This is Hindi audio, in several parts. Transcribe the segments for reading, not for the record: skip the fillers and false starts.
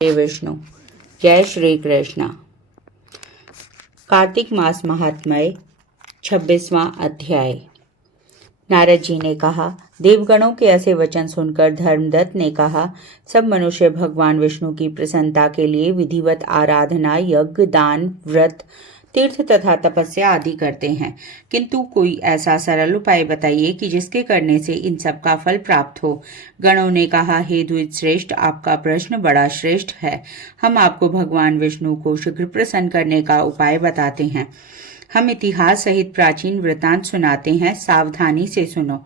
जय विष्णु। जय श्री कृष्ण। कार्तिक मास महात्म्य 26वां अध्याय। नारद जी ने कहा, देवगणों के ऐसे वचन सुनकर धर्मदत्त ने कहा, सब मनुष्य भगवान विष्णु की प्रसन्नता के लिए विधिवत आराधना, यज्ञ, दान, व्रत, तीर्थ तथा तपस्या आदि करते हैं, किंतु कोई ऐसा सरल उपाय बताइए कि जिसके करने से इन सब का फल प्राप्त हो। गणों ने कहा, हे द्विज श्रेष्ठ, आपका प्रश्न बड़ा श्रेष्ठ है। हम आपको भगवान विष्णु को शीघ्र प्रसन्न करने का उपाय बताते हैं। हम इतिहास सहित प्राचीन वृतांत सुनाते हैं, सावधानी से सुनो।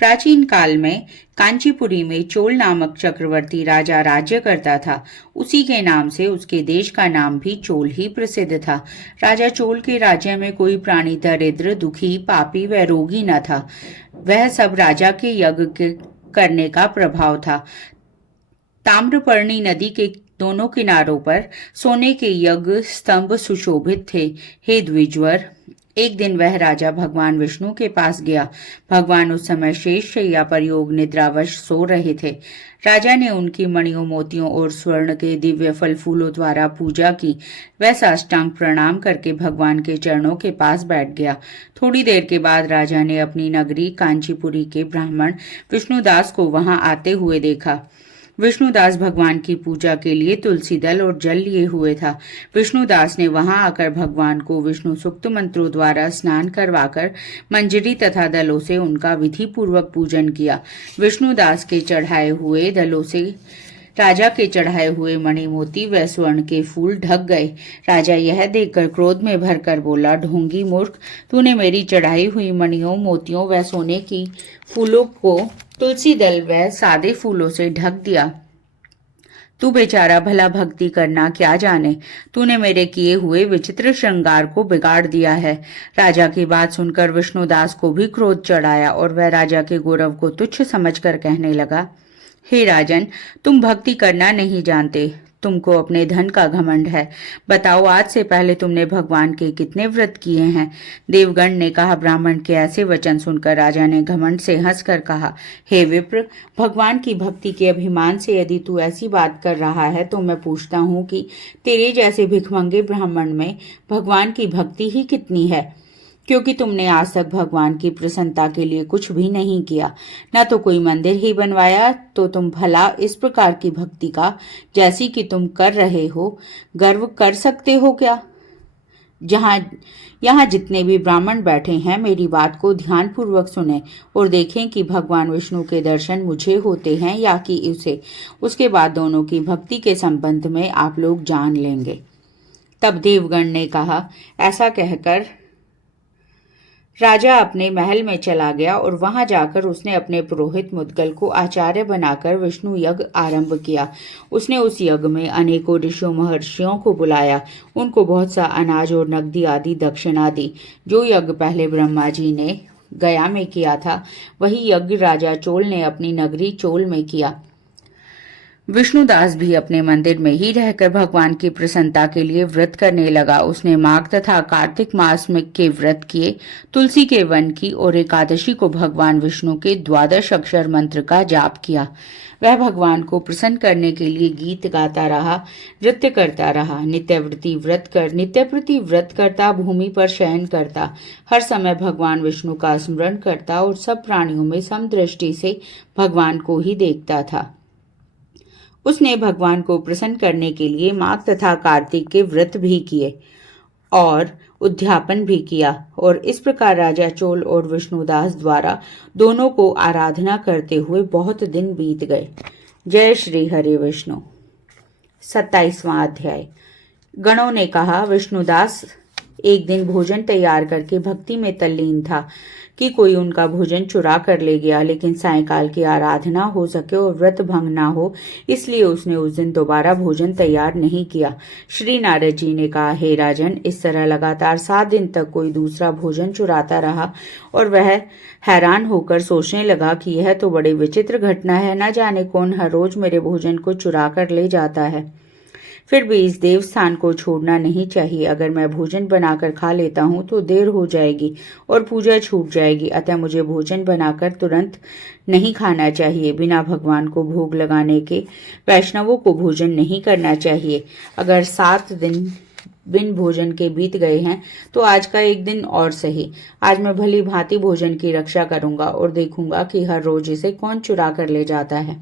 प्राचीन काल में कांचीपुरी में चोल नामक चक्रवर्ती राजा राज्य करता था। उसी के नाम से उसके देश का नाम भी चोल ही प्रसिद्ध था। राजा चोल के राज्य में कोई प्राणी दरिद्र, दुखी, पापी व रोगी न था। वह सब राजा के यज्ञ करने का प्रभाव था। ताम्रपर्णी नदी के दोनों किनारों पर सोने के यज्ञ स्तंभ सुशोभित थे। हे द्विजवर, एक दिन वह राजा भगवान विष्णु के पास गया। भगवान उस समय शेष शैया पर योग निद्रावश सो रहे थे। राजा ने उनकी मणियों, मोतियों और स्वर्ण के दिव्य फल फूलों द्वारा पूजा की। वह साष्टांग प्रणाम करके भगवान के चरणों के पास बैठ गया। थोड़ी देर के बाद राजा ने अपनी नगरी कांचीपुरी के ब्राह्मण विष्णुदास को वहां आते हुए देखा। विष्णुदास भगवान की पूजा के लिए तुलसी दल और जल लिए हुए था। विष्णुदास ने वहां आकर भगवान को विष्णु सूक्त मंत्रों द्वारा स्नान करवाकर मंजरी तथा दलों से उनका विधि पूर्वक पूजन किया। विष्णुदास के चढ़ाए हुए दलों से राजा के चढ़ाए हुए मणि, मोती व स्वर्ण के फूल ढक गए। राजा यह देखकर क्रोध में भरकर बोला, ढोंगी मूर्ख, तूने मेरी चढ़ाई हुई मणियों, मोतियों व सोने की फूलों को तुलसी दल व सादे फूलों से ढक दिया। तू बेचारा भला भक्ति करना क्या जाने। तूने मेरे किए हुए विचित्र श्रृंगार को बिगाड़ दिया है। राजा की बात सुनकर विष्णुदास को भी क्रोध चढ़ाया और वह राजा के गौरव को तुच्छ समझकर कहने लगा, हे राजन, तुम भक्ति करना नहीं जानते। तुमको अपने धन का घमंड है। बताओ, आज से पहले तुमने भगवान के कितने व्रत किए हैं? देवगण ने कहा। ब्राह्मण के ऐसे वचन सुनकर राजा ने घमंड से हंसकर कहा, हे विप्र, भगवान की भक्ति के अभिमान से यदि तू ऐसी बात कर रहा है तो मैं पूछता हूँ कि तेरे जैसे भिखमंगे ब्राह्मण में भगवान की भक्ति ही कितनी है? क्योंकि तुमने आज तक भगवान की प्रसन्नता के लिए कुछ भी नहीं किया, न तो कोई मंदिर ही बनवाया, तो तुम भला इस प्रकार की भक्ति का, जैसी कि तुम कर रहे हो, गर्व कर सकते हो क्या? यहाँ जितने भी ब्राह्मण बैठे हैं, मेरी बात को ध्यानपूर्वक सुने और देखें कि भगवान विष्णु के दर्शन मुझे होते हैं या कि उसे। उसके बाद दोनों की भक्ति के संबंध में आप लोग जान लेंगे। तब देवगण ने कहा। ऐसा कहकर राजा अपने महल में चला गया और वहां जाकर उसने अपने पुरोहित मुद्गल को आचार्य बनाकर विष्णु यज्ञ आरंभ किया। उसने उस यज्ञ में अनेकों ऋषियों महर्षियों को बुलाया, उनको बहुत सा अनाज और नकदी आदि दक्षिणा दी। जो यज्ञ पहले ब्रह्मा जी ने गया में किया था, वही यज्ञ राजा चोल ने अपनी नगरी चोल में किया। विष्णुदास भी अपने मंदिर में ही रहकर भगवान की प्रसन्नता के लिए व्रत करने लगा। उसने माघ तथा कार्तिक मास में के व्रत किए, तुलसी के वन की और एकादशी को भगवान विष्णु के 12 अक्षर मंत्र का जाप किया। वह भगवान को प्रसन्न करने के लिए गीत गाता रहा, नृत्य करता रहा। नित्यप्रति व्रत करता, भूमि पर शयन करता, हर समय भगवान विष्णु का स्मरण करता और सब प्राणियों में समदृष्टि से भगवान को ही देखता था। उसने भगवान को प्रसन्न करने के लिए माघ तथा कार्तिक के व्रत भी किए और उद्यापन भी किया, और इस प्रकार राजा चोल और विष्णुदास द्वारा दोनों को आराधना करते हुए बहुत दिन बीत गए। जय श्री हरि विष्णु। 27वां अध्याय। गणों ने कहा, विष्णुदास एक दिन भोजन तैयार करके भक्ति में तल्लीन था कि कोई उनका भोजन चुरा कर ले गया, लेकिन सायंकाल की आराधना हो सके और व्रत भंग ना हो, इसलिए उसने उस दिन दोबारा भोजन तैयार नहीं किया। श्री नारद जी ने कहा, हे राजन, इस तरह लगातार 7 दिन तक कोई दूसरा भोजन चुराता रहा और वह हैरान होकर सोचने लगा कि यह तो बड़ी विचित्र घटना है, न जाने कौन हर रोज मेरे भोजन को चुरा कर ले जाता है। फिर भी इस देव स्थान को छोड़ना नहीं चाहिए। अगर मैं भोजन बनाकर खा लेता हूँ तो देर हो जाएगी और पूजा छूट जाएगी। अतः मुझे भोजन बनाकर तुरंत नहीं खाना चाहिए। बिना भगवान को भोग लगाने के वैष्णवों को भोजन नहीं करना चाहिए। अगर 7 दिन बिन भोजन के बीत गए हैं तो आज का एक दिन और सही। आज मैं भली भांति भोजन की रक्षा करूंगा और देखूंगा कि हर रोज इसे कौन चुरा कर ले जाता है।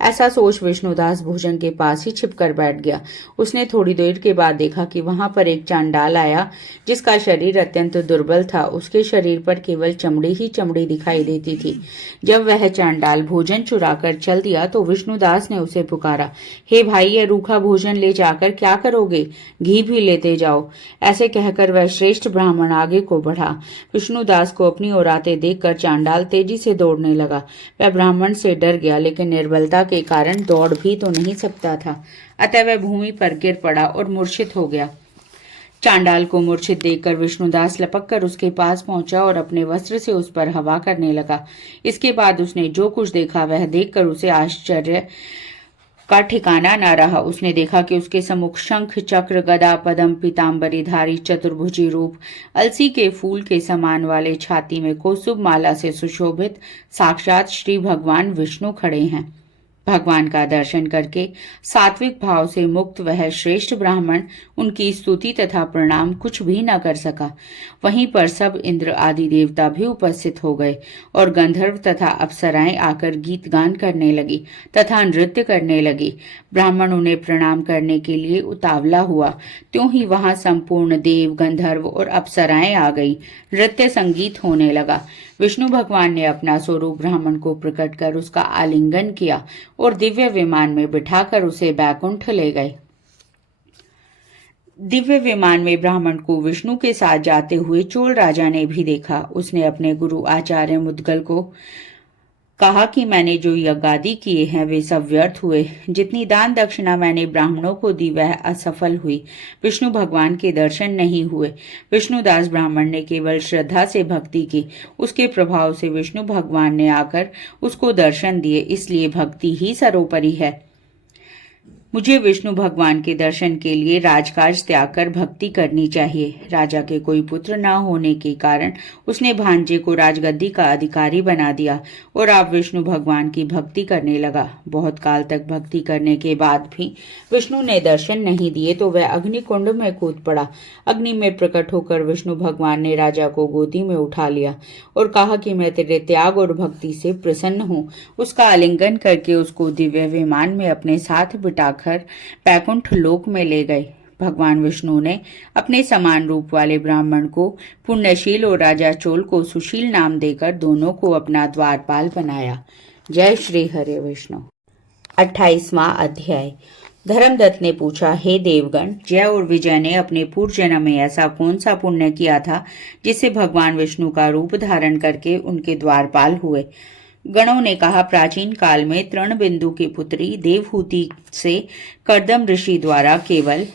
ऐसा सोच विष्णुदास भोजन के पास ही छिपकर बैठ गया। उसने थोड़ी देर के बाद देखा कि वहां पर एक चांडाल आया जिसका शरीर अत्यंत दुर्बल था। उसके शरीर पर केवल चमड़ी ही चमड़ी दिखाई देती थी। जब वह चांडाल भोजन चुराकर चल दिया तो विष्णुदास ने उसे पुकारा, हे भाई, यह रूखा भोजन ले जाकर क्या करोगे? घी भी लेते जाओ। ऐसे कहकर वह श्रेष्ठ ब्राह्मण आगे को बढ़ा। विष्णुदास को अपनी ओर आते देखकर चांडाल तेजी से दौड़ने लगा। वह ब्राह्मण से डर गया, लेकिन निर्बलता के कारण दौड़ भी तो नहीं सकता था। अतः वह भूमि पर गिर पड़ा और मूर्छित हो गया। चांडाल को मूर्छित देखकर विष्णुदास लपक कर उसके पास पहुंचा और अपने वस्त्र से उस पर हवा करने लगा। इसके बाद उसने जो कुछ देखा वह देखकर उसे आश्चर्य का ठिकाना न रहा। उसने देखा कि उसके सम्मुख शंख, चक्र, गदा, पद्म, पीतांबरीधारी चतुर्भुजी रूप, अलसी के फूल के समान वाले छाती में कौस्तुभ माला से सुशोभित साक्षात श्री भगवान विष्णु खड़े हैं। भगवान का दर्शन करके सात्विक भाव से मुक्त वह श्रेष्ठ ब्राह्मण उनकी स्तुति तथा प्रणाम कुछ भी न कर सका। वहीं पर सब इंद्र आदि देवता भी उपस्थित हो गए और गंधर्व तथा अप्सराएं आकर गीत गान करने लगी तथा नृत्य करने लगी। ब्राह्मण उन्हें प्रणाम करने के लिए उतावला हुआ, त्यों ही वहां संपूर्ण देव, गंधर्व और अप्सराएं आ गई। नृत्य संगीत होने लगा। विष्णु भगवान ने अपना स्वरूप ब्राह्मण को प्रकट कर उसका आलिंगन किया और दिव्य विमान में बिठाकर उसे बैकुंठ ले गए। दिव्य विमान में ब्राह्मण को विष्णु के साथ जाते हुए चोल राजा ने भी देखा। उसने अपने गुरु आचार्य मुद्गल को कहा कि मैंने जो यज्ञादि किए हैं वे सब व्यर्थ हुए। जितनी दान दक्षिणा मैंने ब्राह्मणों को दी वह असफल हुई। विष्णु भगवान के दर्शन नहीं हुए। विष्णुदास ब्राह्मण ने केवल श्रद्धा से भक्ति की। उसके प्रभाव से विष्णु भगवान ने आकर उसको दर्शन दिए, इसलिए भक्ति ही सर्वोपरि है। मुझे विष्णु भगवान के दर्शन के लिए राजकाज त्याग कर भक्ति करनी चाहिए। राजा के कोई पुत्र न होने के कारण उसने भांजे को राजगद्दी का अधिकारी बना दिया और आप विष्णु भगवान की भक्ति करने लगा। बहुत काल तक भक्ति करने के बाद भी विष्णु ने दर्शन नहीं दिए तो वह अग्नि कुंड में कूद पड़ा। अग्नि में प्रकट होकर विष्णु भगवान ने राजा को गोदी में उठा लिया और कहा कि मैं तेरे त्याग और भक्ति से प्रसन्न हूँ। उसका आलिंगन करके उसको दिव्य विमान में अपने साथ बिठा बैकुंठ लोक में ले गए। भगवान विष्णु ने अपने समान रूप वाले ब्राह्मण को पुण्यशील और राजा चोल को सुशील नाम देकर दोनों को अपना द्वारपाल बनाया। जय श्री हरे विष्णु। 28वां अध्याय। धर्मदत्त ने पूछा, हे देवगण, जय और विजय ने अपने पूर्व जन्म में ऐसा कौन सा पुण्य किया था जिससे भगवान विष्णु का रूप धारण करके उनके द्वारपाल हुए? गणों ने कहा, प्राचीन काल में तृणबिंदु की पुत्री देवहूति से कर्दम ऋषि द्वारा केवल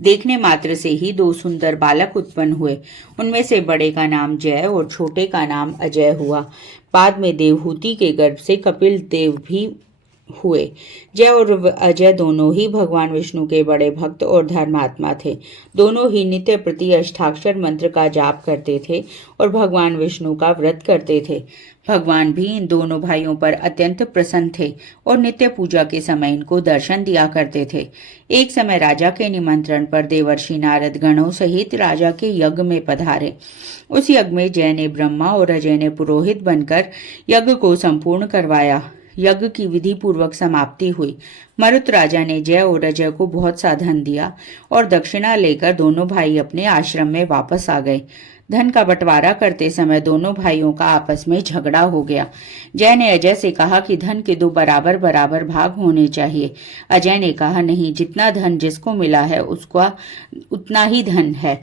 देखने मात्र से ही 2 सुंदर बालक उत्पन्न हुए। उनमें से बड़े का नाम जय और छोटे का नाम अजय हुआ। बाद में देवहूति के गर्भ से कपिल देव भी हुए। जय और अजय दोनों ही भगवान विष्णु के बड़े भक्त और धर्मात्मा थे। दोनों ही नित्य प्रति अष्टाक्षर मंत्र का जाप करते थे और भगवान विष्णु का व्रत करते थे। भगवान भी इन दोनों भाइयों पर अत्यंत प्रसन्न थे और नित्य पूजा के समय इनको दर्शन दिया करते थे। एक समय राजा के निमंत्रण पर देवर्षि नारद गणों सहित राजा के यज्ञ में पधारे। उस यज्ञ में जय ने ब्रह्मा और अजय ने पुरोहित बनकर यज्ञ को संपूर्ण करवाया। यज्ञ की विधि पूर्वक समाप्ति हुई। मरुत राजा ने जय और अजय को बहुत सा धन दिया और दक्षिणा लेकर दोनों भाई अपने आश्रम में वापस आ गए। धन का बंटवारा करते समय दोनों भाइयों का आपस में झगड़ा हो गया। जय ने अजय से कहा कि धन के 2 बराबर बराबर भाग होने चाहिए। अजय ने कहा, नहीं, जितना धन जिसको मिला है उसका उतना ही धन है।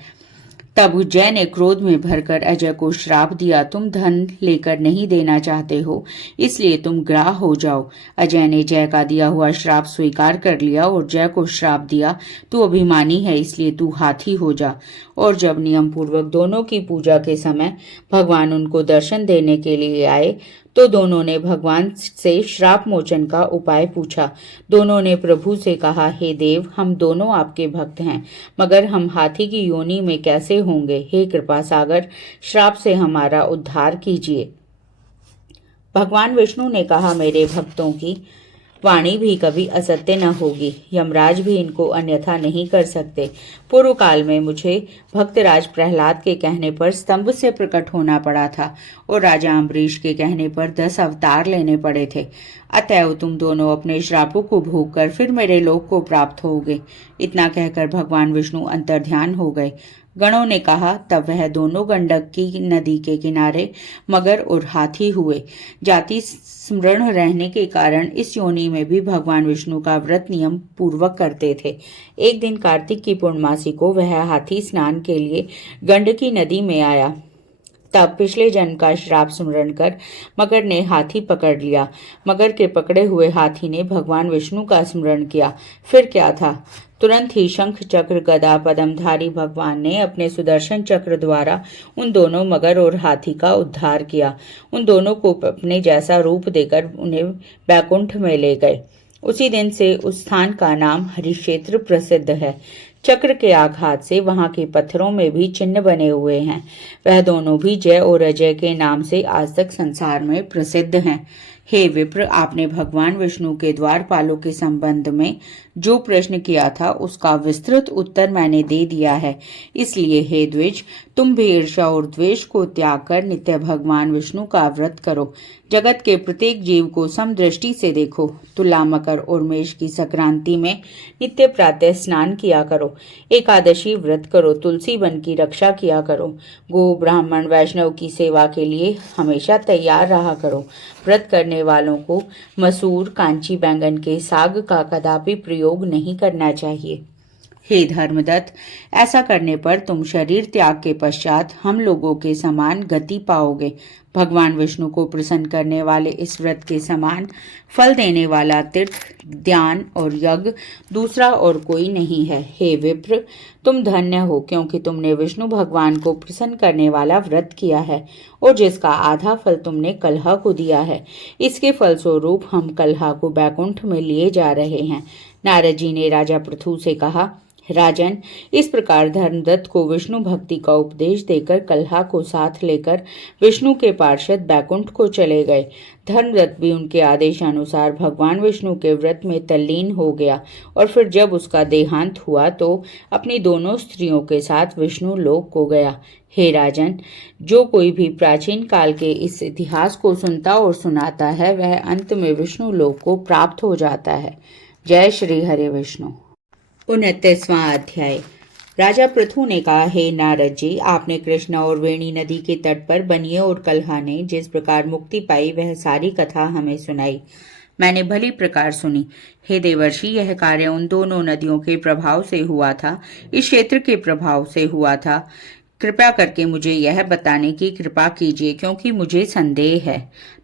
तब जय ने क्रोध में भरकर अजय को श्राप दिया, तुम धन लेकर नहीं देना चाहते हो, इसलिए तुम ग्राह हो जाओ। अजय ने जय का दिया हुआ श्राप स्वीकार कर लिया और जय को श्राप दिया, तू अभिमानी है, इसलिए तू हाथी हो जा। और जब नियम पूर्वक दोनों की पूजा के समय भगवान उनको दर्शन देने के लिए आए तो दोनों ने भगवान से श्राप मोचन का उपाय पूछा। दोनों ने प्रभु से कहा, हे देव, हम दोनों आपके भक्त हैं, मगर हम हाथी की योनि में कैसे होंगे? हे कृपा सागर, श्राप से हमारा उद्धार कीजिए। भगवान विष्णु ने कहा, मेरे भक्तों की वाणी भी कभी असत्य न होगी। यमराज भी इनको अन्यथा नहीं कर सकते। पूर्व काल में मुझे भक्तराज प्रहलाद के कहने पर स्तंभ से प्रकट होना पड़ा था और राजा अम्बरीश के कहने पर 10 अवतार लेने पड़े थे। अतएव तुम दोनों अपने श्रापों को भोग कर फिर मेरे लोक को प्राप्त होगे। इतना कहकर भगवान विष्णु अंतर्ध्यान हो गए। गणों ने कहा, तब वह दोनों गंडक की नदी के किनारे मगर और हाथी हुए। जाति स्मरण रहने के कारण इस योनि में भी भगवान विष्णु का व्रत नियम पूर्वक करते थे। एक दिन कार्तिक की पूर्णमासी को वह हाथी स्नान के लिए गंडकी नदी में आया। तब पिछले जन्म का श्राप स्मरण कर मगर ने हाथी पकड़ लिया। मगर के पकड़े हुए हाथी ने भगवान विष्णु का स्मरण किया। फिर क्या था? तुरंत ही शंख चक्र गदा पद्मधारी भगवान ने अपने सुदर्शन चक्र द्वारा उन दोनों मगर और हाथी का उद्धार किया। उन दोनों को अपने जैसा रूप देकर उन्हें बैकुंठ में ले गए। उसी दिन से उस स्थान का नाम हरिक्षेत्र प्रसिद्ध है। चक्र के आघात से वहां के पत्थरों में भी चिन्ह बने हुए हैं। वह दोनों भी जय और अजय के नाम से आज तक संसार में प्रसिद्ध हैं। हे विप्र, आपने भगवान विष्णु के द्वारपालों के संबंध में जो प्रश्न किया था उसका विस्तृत उत्तर मैंने दे दिया है। इसलिए हे द्विज, तुम भी ईर्ष्या और द्वेष को त्याग कर नित्य भगवान विष्णु का व्रत करो। जगत के प्रत्येक जीव को समदृष्टि से देखो। तुला, मकर और मेष की संक्रांति में नित्य प्रातः स्नान किया करो। एकादशी व्रत करो। तुलसी वन की रक्षा किया करो। गो, ब्राह्मण, वैष्णव की सेवा के लिए हमेशा तैयार रहा करो। व्रत करने वालों को मसूर, कांची बैंगन के साग का कदापि प्रयोग नहीं करना चाहिए। हे धर्मदत्त, ऐसा करने पर तुम शरीर त्याग के पश्चात हम लोगों के समान गति पाओगे। भगवान विष्णु को प्रसन्न करने वाले इस व्रत के समान फल देने वाला तीर्थ, ध्यान और यज्ञ दूसरा और कोई नहीं है। हे विप्र, तुम धन्य हो, क्योंकि तुमने विष्णु भगवान को प्रसन्न करने वाला व्रत किया है और जिसका आधा फल तुमने कलहा को दिया है। इसके फलस्वरूप हम कलहा को बैकुंठ में लिए जा रहे हैं। नारद जी ने राजा पृथु से कहा, राजन, इस प्रकार धर्मदत्त को विष्णु भक्ति का उपदेश देकर कलहा को साथ लेकर विष्णु के पार्षद बैकुंठ को चले गए। धर्मदत्त भी उनके आदेशानुसार भगवान विष्णु के व्रत में तल्लीन हो गया और फिर जब उसका देहांत हुआ तो अपनी दोनों स्त्रियों के साथ विष्णु लोक को गया। हे राजन, जो कोई भी प्राचीन काल के इस इतिहास को सुनता और सुनाता है वह अंत में विष्णु लोक को प्राप्त हो जाता है। जय श्री हरे विष्णु। 29वां अध्याय। राजा पृथु ने कहा, हे नारद जी, आपने कृष्णा और वेणी नदी के तट पर बनिए और कलहा ने जिस प्रकार मुक्ति पाई वह सारी कथा हमें सुनाई। मैंने भली प्रकार सुनी। हे देवर्षि, यह कार्य उन दोनों नदियों के प्रभाव से हुआ था, इस क्षेत्र के प्रभाव से हुआ था। कृपया करके मुझे यह बताने की कृपा कीजिए, क्योंकि मुझे संदेह है।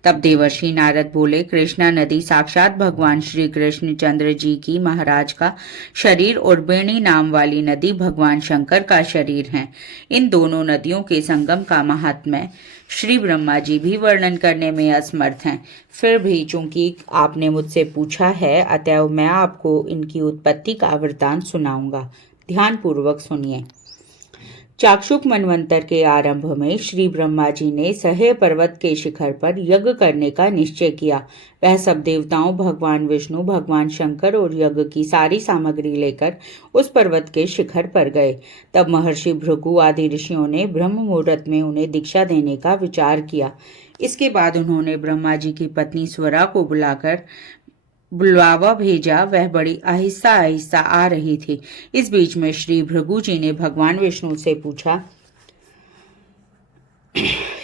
तब देवर्षि नारद बोले, कृष्णा नदी साक्षात भगवान श्री कृष्ण चंद्र जी की महाराज का शरीर और बेणी नाम वाली नदी भगवान शंकर का शरीर है। इन दोनों नदियों के संगम का महात्म्य श्री ब्रह्मा जी भी वर्णन करने में असमर्थ हैं। फिर भी चूंकि आपने मुझसे पूछा है, अतएव मैं आपको इनकी उत्पत्ति का वृतांत सुनाऊंगा। ध्यान पूर्वक सुनिए। चाक्षुक मनवंतर के आरंभ में श्री ब्रह्मा जी ने सह्य पर्वत के शिखर पर यज्ञ करने का निश्चय किया। वह सब देवताओं, भगवान विष्णु, भगवान शंकर और यज्ञ की सारी सामग्री लेकर उस पर्वत के शिखर पर गए। तब महर्षि भृगु आदि ऋषियों ने ब्रह्म मुहूर्त में उन्हें दीक्षा देने का विचार किया। इसके बाद उन्होंने ब्रह्मा जी की पत्नी स्वरा को बुलावा भेजा। वह बड़ी आहिस्ता आहिस्ता आ रही थी। इस बीच में श्री भृगु जी ने भगवान विष्णु से पूछा,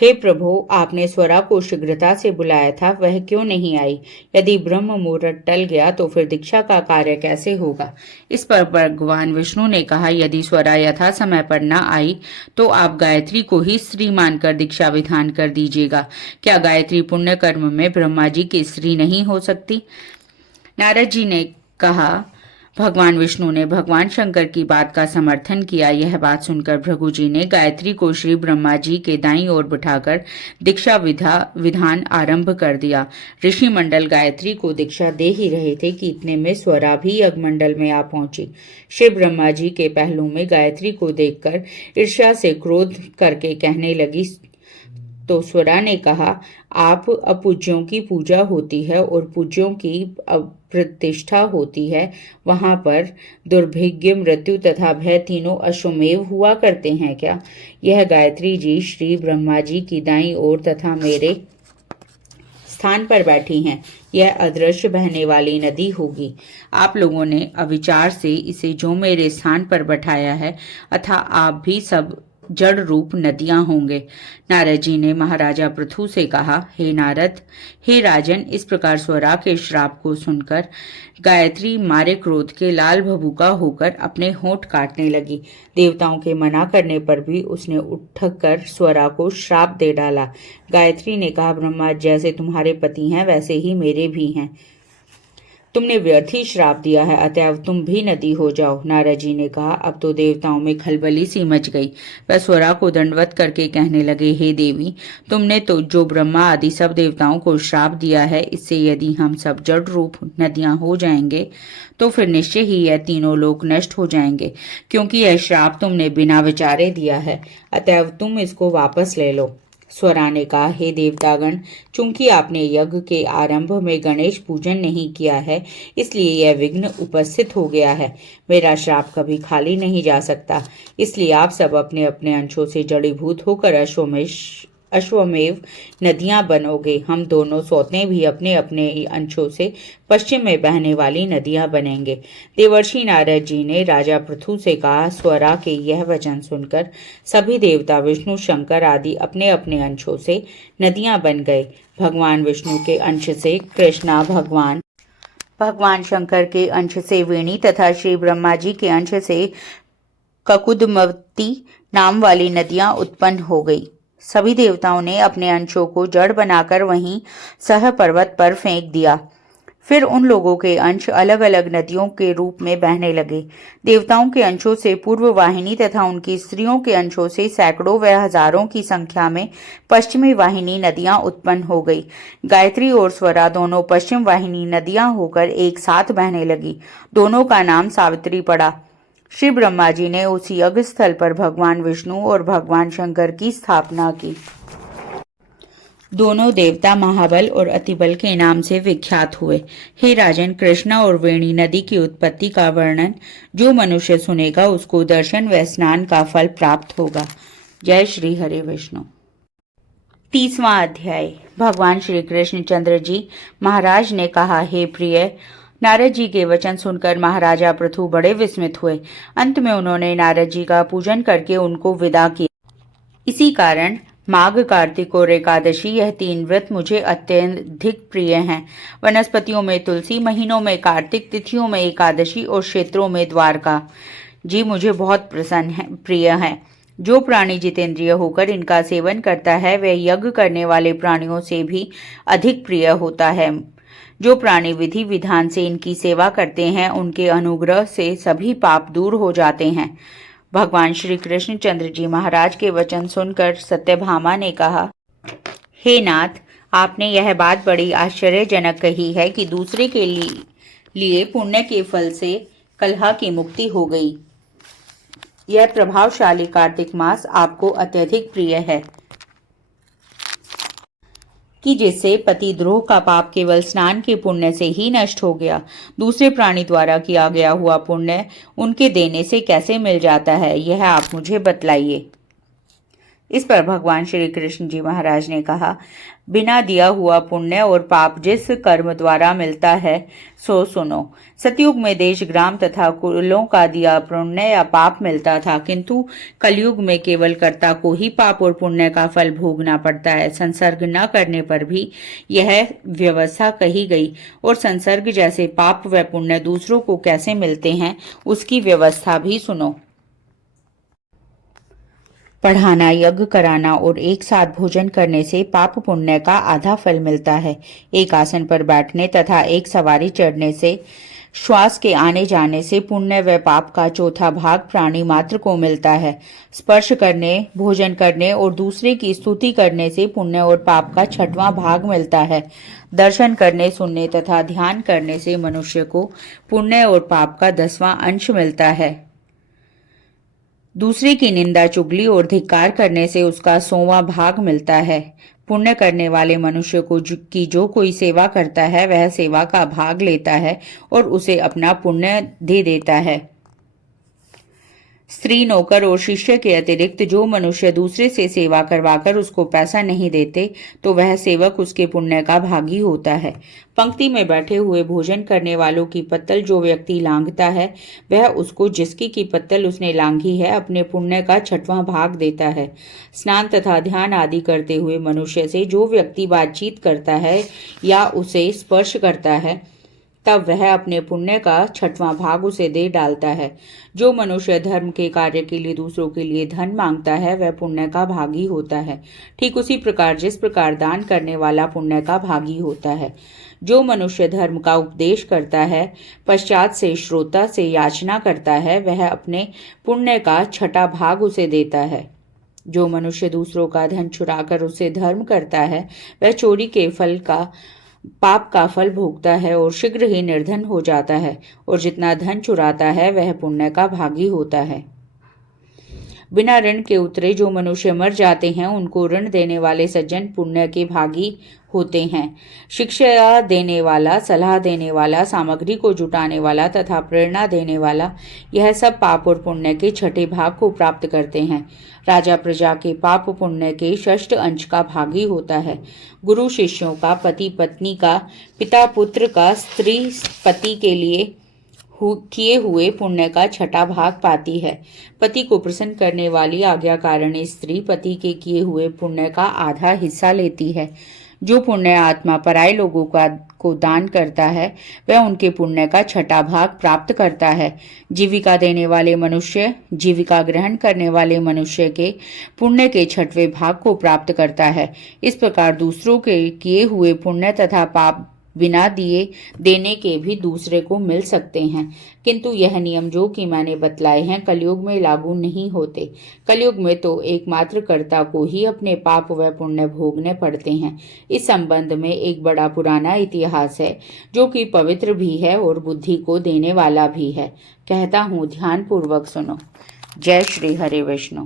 हे प्रभु, आपने स्वरा को शीघ्रता से बुलाया था, वह क्यों नहीं आई? यदि ब्रह्म मुहूर्त टल गया तो फिर दीक्षा का कार्य कैसे होगा? इस पर भगवान विष्णु ने कहा, यदि स्वरा यथा समय पर न आई तो आप गायत्री को ही स्त्री मानकर दीक्षा विधान कर दीजिएगा। क्या गायत्री पुण्य कर्म में ब्रह्मा जी की स्त्री नहीं हो सकती? नारद जी ने कहा, भगवान विष्णु ने भगवान शंकर की बात का समर्थन किया। यह बात सुनकर भृगु जी ने गायत्री को श्री ब्रह्मा जी के दाईं ओर बिठाकर दीक्षा विधान आरंभ कर दिया। ऋषि मंडल गायत्री को दीक्षा दे ही रहे थे कि इतने में स्वरा भी यज्ञमंडल में आ पहुंची। श्री ब्रह्मा जी के पहलू में गायत्री को देखकर ईर्ष्या से क्रोध करके कहने लगी, तो स्वरा ने कहा, आप अपूज्यों की पूजा होती है और पूज्यों की प्रतिष्ठा होती है। वहां पर दुर्भिक्ष, मृत्यु तथा भय तीनों अश्वमेव हुआ करते हैं क्या? यह गायत्री जी श्री ब्रह्मा जी की दाईं ओर तथा मेरे स्थान पर बैठी हैं। यह अदृश्य बहने वाली नदी होगी। आप लोगों ने अविचार से इसे जो मेरे स्थान पर बैठाया है, अतः आप भी सब जड़ रूप नदियां होंगे। नारद जी ने महाराजा पृथु से कहा, हे नारद, हे राजन, इस प्रकार स्वरा के श्राप को सुनकर गायत्री मारे क्रोध के लाल भभूका होकर अपने होंठ काटने लगी। देवताओं के मना करने पर भी उसने उठकर स्वरा को श्राप दे डाला। गायत्री ने कहा, ब्रह्मा जैसे तुम्हारे पति हैं वैसे ही मेरे भी हैं। तुमने व्यर्थ ही श्राप दिया है, अतएव तुम भी नदी हो जाओ। नारद जी ने कहा, अब तो देवताओं में खलबली सी मच गई। वह स्वरा को दंडवत करके कहने लगे, हे देवी, तुमने तो जो ब्रह्मा आदि सब देवताओं को श्राप दिया है, इससे यदि हम सब जड़ रूप नदियां हो जाएंगे तो फिर निश्चय ही यह तीनों लोक नष्ट हो जाएंगे, क्योंकि यह श्राप तुमने बिना विचारे दिया है। अतएव तुम इसको वापस ले लो। स्वरा ने कहा, हे देवतागण, चूंकि आपने यज्ञ के आरंभ में गणेश पूजन नहीं किया है, इसलिए यह विघ्न उपस्थित हो गया है। मेरा श्राप कभी खाली नहीं जा सकता। इसलिए आप सब अपने अपने अंशों से जड़ीभूत होकर अश्वमेव नदियां बनोगे। हम दोनों सौतें भी अपने अपने अंशों से पश्चिम में बहने वाली नदियां बनेंगे। देवर्षि नारद जी ने राजा पृथु से कहा, स्वरा के यह वचन सुनकर सभी देवता विष्णु, शंकर आदि अपने अपने अंशों से नदियां बन गए। भगवान विष्णु के अंश से कृष्णा, भगवान शंकर के अंश से वेणी तथा श्री ब्रह्मा जी के अंश से ककुदमती नाम वाली नदियां उत्पन्न हो गई। सभी देवताओं ने अपने अंशों को जड़ बनाकर वहीं सह पर्वत पर फेंक दिया। फिर उन लोगों के अंश अलग अलग नदियों के रूप में बहने लगे। देवताओं के अंशों से पूर्व वाहिनी तथा उनकी स्त्रियों के अंशों से सैकड़ों व हजारों की संख्या में पश्चिमी वाहिनी नदियां उत्पन्न हो गई। गायत्री और स्वरा दोनों पश्चिम वाहिनी नदियां होकर एक साथ बहने लगी। दोनों का नाम सावित्री पड़ा। श्री ब्रह्मा जी ने उस यज्ञ स्थल पर भगवान विष्णु और भगवान शंकर की स्थापना की। दोनों देवता महाबल और अतिबल के नाम से विख्यात हुए। हे राजन, कृष्णा और वेणी नदी की उत्पत्ति का वर्णन जो मनुष्य सुनेगा उसको दर्शन व स्नान का फल प्राप्त होगा। जय श्री हरे विष्णु। 30वां अध्याय। भगवान श्री कृष्ण चंद्र जी महाराज ने कहा, हे प्रिय, नारद जी के वचन सुनकर महाराजा पृथु बड़े विस्मित हुए। अंत में उन्होंने नारद जी का पूजन करके उनको विदा किया। इसी कारण माघ, कार्तिक और एकादशी, यह 3 व्रत मुझे अत्यधिक प्रिय हैं। वनस्पतियों में तुलसी, महीनों में कार्तिक, तिथियों में एकादशी और क्षेत्रों में द्वारका जी मुझे बहुत प्रिय हैं। जो प्राणी जितेंद्रिय होकर इनका सेवन करता है वह यज्ञ करने वाले प्राणियों से भी अधिक प्रिय होता है। जो प्राणी विधि विधान से इनकी सेवा करते हैं उनके अनुग्रह से सभी पाप दूर हो जाते हैं। भगवान श्री कृष्ण चंद्र जी महाराज के वचन सुनकर सत्यभामा ने कहा, हे नाथ, आपने यह बात बड़ी आश्चर्यजनक कही है कि दूसरे के लिए पुण्य के फल से कलह की मुक्ति हो गई। यह प्रभावशाली कार्तिक मास आपको अत्यधिक प्रिय है कि जिससे पतिद्रोह का पाप केवल स्नान के पुण्य से ही नष्ट हो गया। दूसरे प्राणी द्वारा किया गया हुआ पुण्य उनके देने से कैसे मिल जाता है, यह आप मुझे बतलाइए। इस पर भगवान श्री कृष्ण जी महाराज ने कहा, बिना दिया हुआ पुण्य और पाप जिस कर्म द्वारा मिलता है सो सुनो। सतयुग में देश, ग्राम तथा कुलों का दिया पुण्य या पाप मिलता था, किंतु कलयुग में केवल कर्ता को ही पाप और पुण्य का फल भोगना पड़ता है। संसर्ग न करने पर भी यह व्यवस्था कही गई और संसर्ग जैसे पाप व पुण्य दूसरों को कैसे मिलते हैं उसकी व्यवस्था भी सुनो। पढ़ाना, यज्ञ कराना और एक साथ भोजन करने से पाप पुण्य का आधा फल मिलता है। एक आसन पर बैठने तथा एक सवारी चढ़ने से श्वास के आने जाने से पुण्य व पाप का चौथा भाग प्राणी मात्र को मिलता है। स्पर्श करने, भोजन करने और दूसरे की स्तुति करने से पुण्य और पाप का छठवां भाग मिलता है। दर्शन करने, सुनने तथा ध्यान करने से मनुष्य को पुण्य और पाप का 10वां अंश मिलता है। दूसरे की निंदा, चुगली और धिक्कार करने से उसका 100वां भाग मिलता है। पुण्य करने वाले मनुष्य को की जो कोई सेवा करता है वह सेवा का भाग लेता है और उसे अपना पुण्य दे देता है। स्त्री, नौकर और शिष्य के अतिरिक्त जो मनुष्य दूसरे से सेवा करवाकर उसको पैसा नहीं देते तो वह सेवक उसके पुण्य का भागी होता है। पंक्ति में बैठे हुए भोजन करने वालों की पत्तल जो व्यक्ति लांघता है वह उसको जिसकी की पत्तल उसने लांघी है अपने पुण्य का 6वां भाग देता है। स्नान तथा ध्यान आदि करते हुए मनुष्य से जो व्यक्ति बातचीत करता है या उसे स्पर्श करता है तब वह अपने पुण्य का 6वां भाग उसे दे डालता है। जो मनुष्य धर्म के कार्य के लिए दूसरों के लिए धन मांगता है वह पुण्य का भागी होता है। ठीक उसी प्रकार जिस प्रकार दान करने वाला पुण्य का भागी होता है। जो मनुष्य धर्म का उपदेश करता है पश्चात से श्रोता से याचना करता है वह अपने पुण्य का 6वां भाग उसे देता है। जो मनुष्य दूसरों का धन चुराकर उससे धर्म करता है वह चोरी के पाप का फल भोगता है और शीघ्र ही निर्धन हो जाता है और जितना धन चुराता है वह पुण्य का भागी होता है। बिना ऋण के उतरे जो मनुष्य मर जाते हैं उनको ऋण देने वाले सज्जन पुण्य के भागी होते हैं। शिक्षा देने वाला, सलाह देने वाला, सामग्री को जुटाने वाला तथा प्रेरणा देने वाला यह सब पाप और पुण्य के 6ठे भाग को प्राप्त करते हैं। राजा प्रजा के पाप पुण्य के 6ठ अंश का भागी होता है। गुरु शिष्यों का, पति पत्नी का, पिता पुत्र का, स्त्री पति के लिए किए हुए पुण्य का 6वां भाग पाती है। पति को प्रसन्न करने वाली आज्ञाकारिणी स्त्री पति के किए हुए पुण्य का आधा हिस्सा लेती है। जो पुण्य आत्मा पराये लोगों को दान करता है वह उनके पुण्य का 6वां भाग प्राप्त करता है। जीविका देने वाले मनुष्य जीविका ग्रहण करने वाले मनुष्य के पुण्य के 6वें भाग को प्राप्त करता है। इस प्रकार दूसरों के किए हुए पुण्य तथा पाप बिना दिए देने के भी दूसरे को मिल सकते हैं, किंतु यह नियम जो कि मैंने बतलाए हैं कलयुग में लागू नहीं होते। कलयुग में तो एकमात्र कर्ता को ही अपने पाप व पुण्य भोगने पड़ते हैं। इस संबंध में एक बड़ा पुराना इतिहास है जो कि पवित्र भी है और बुद्धि को देने वाला भी है। कहता हूँ ध्यान पूर्वक सुनो। जय श्री हरि विष्णु।